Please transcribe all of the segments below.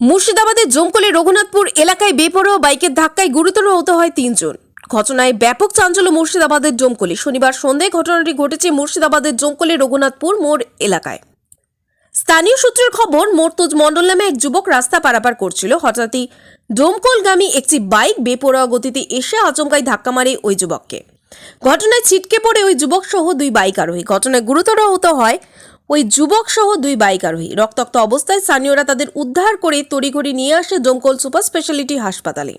মুর্শিদাবাদের জমকলে রঘুনাথপুর এলাকায় বেপরোয়া বাইকের ধাক্কায় গুরুতর আহত হয় তিনজন। ঘটনায় ব্যাপক চাঞ্চল্য মুর্শিদাবাদের জমকলে। শনিবার সন্ধ্যায় ঘটনাটি ঘটেছে মুর্শিদাবাদের জমকলে রঘুনাথপুর মোড় এলাকায়। স্থানীয় সূত্রের খবর, মর্তুজ মণ্ডল নামে এক যুবক রাস্তা পারাপার করছিল। হঠাৎই ডোমকলগামী একটি বাইক বেপরোয়া গতিতে এসে আচমকায় ধাক্কা মারে ওই যুবককে। ঘটনায় ছিটকে পড়ে ওই যুবক সহ দুই বাইক আরোহী। ঘটনায় গুরুতর আহত হয় ওই যুবক সহ দুই বাইক আরোহী। রক্তাক্ত অবস্থায় স্থানীয়রা তাদের উদ্ধার করে তড়িঘড়ি নিয়ে আসে জমকল সুপার স্পেশালিটি হাসপাতালে।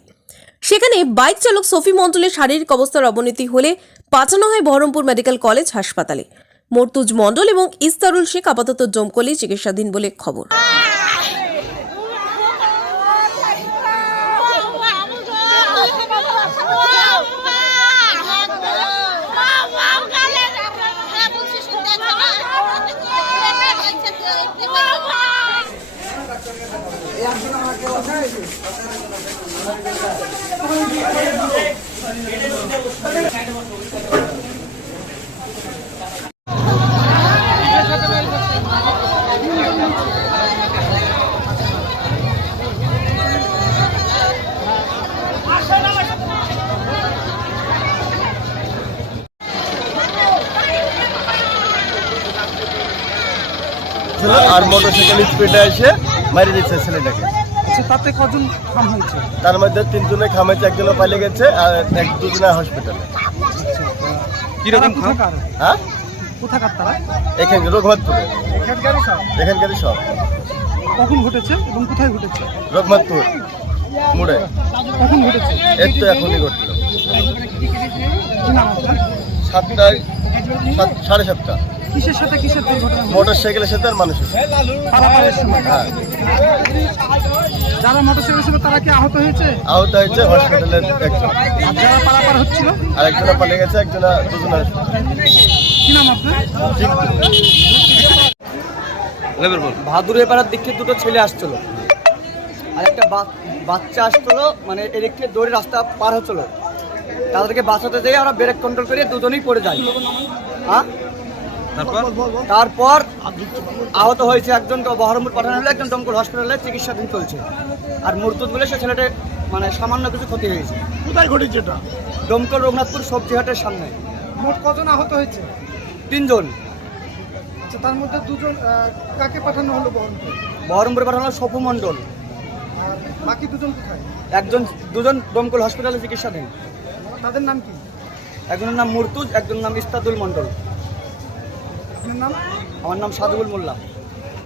সেখানে বাইক চালক সফি মণ্ডলের শারীরিক অবস্থার অবনতি হলে পাঠানো হয় বহরমপুর মেডিকেল কলেজ হাসপাতালে। মর্তুজ মণ্ডল এবং ইস্তারুল শেখ আপাতত জমকলেই চিকিৎসাধীন বলে খবর। আর মোটরসাইকেল স্পিডে এসে মারি দিচ্ছে ছেলেটাকে। আচ্ছা তাতে কজন খাম হয়েছে? তার মধ্যে তিনজনে খামেছে একজনে পালিয়ে গেছে আর এক দুজনে হসপিটালে কীরকম কোথাকার? হ্যাঁ? কোথাকার তারা? এখানে রঘুনাথপুরে। এখানকারই সব? এখানকারই সব। কখন ঘটেছে এবং কোথায় ঘটেছে? রঘুনাথপুর মোড়ে। কখন ঘটেছে? এর তো এখনই ঘটলো। সাতটায় সাত সাড়ে সাতটা। কিসের সাথে কিসের দুর্ঘটনা হলো? মোটর সাইকেলের সাথে আর মানুষের সাথে। পারাপারের সময় হ্যাঁ। যারা মোটরসাইকেল ছিল তারা কি আহত হয়েছে? আহত হয়েছে হসপিটালের একজন। আর যারা পারাপার হচ্ছিল? আর একজনে পালিয়ে গেছে একজনে দুজনে কি নাম আপনার? ভাদুরের পাড়ার দিক থেকে দুটো ছেলে আসছিল। আর একটা বা- বাচ্চা আসছিল মানে এদিক থেকে দৌড়ে রাস্তা পার হচ্ছিল। তাদেরকে বাঁচাতে যেয়ে আমরা ব্রেক কন্ট্রোল করে দুজনেই পড়ে যাই। হ্যাঁ? তারপর? আহত হয়েছে একজন তো বহরমপুর পাঠানো হলো একজন দমকল হসপিটালে চিকিৎসাধীন চলছে। আর মুরতুদ বলে সে ছেলেটা মানে সামান্য কিছু ক্ষতি হয়েছে। কোথায় ঘটেছে এটা দমকল রঘুনাথপুর সবজি হাটের সামনে। মোট কজন আহত হয়েছে? তিনজন। আচ্ছা তার মধ্যে দুজন কাকে পাঠানো হলো বহরমপুর? বহরমপুর পাঠানো হলো সপু মণ্ডল। আর বাকি দুজন কোথায়? একজন দুজন দমকল হসপিটালে চিকিৎসাধীন তাদের নাম কি? একজনের নাম মুর্তুজ একজনের নাম ইস্তাদুল মণ্ডল। আপনার নাম? আমার নাম সাদুল মোল্লা।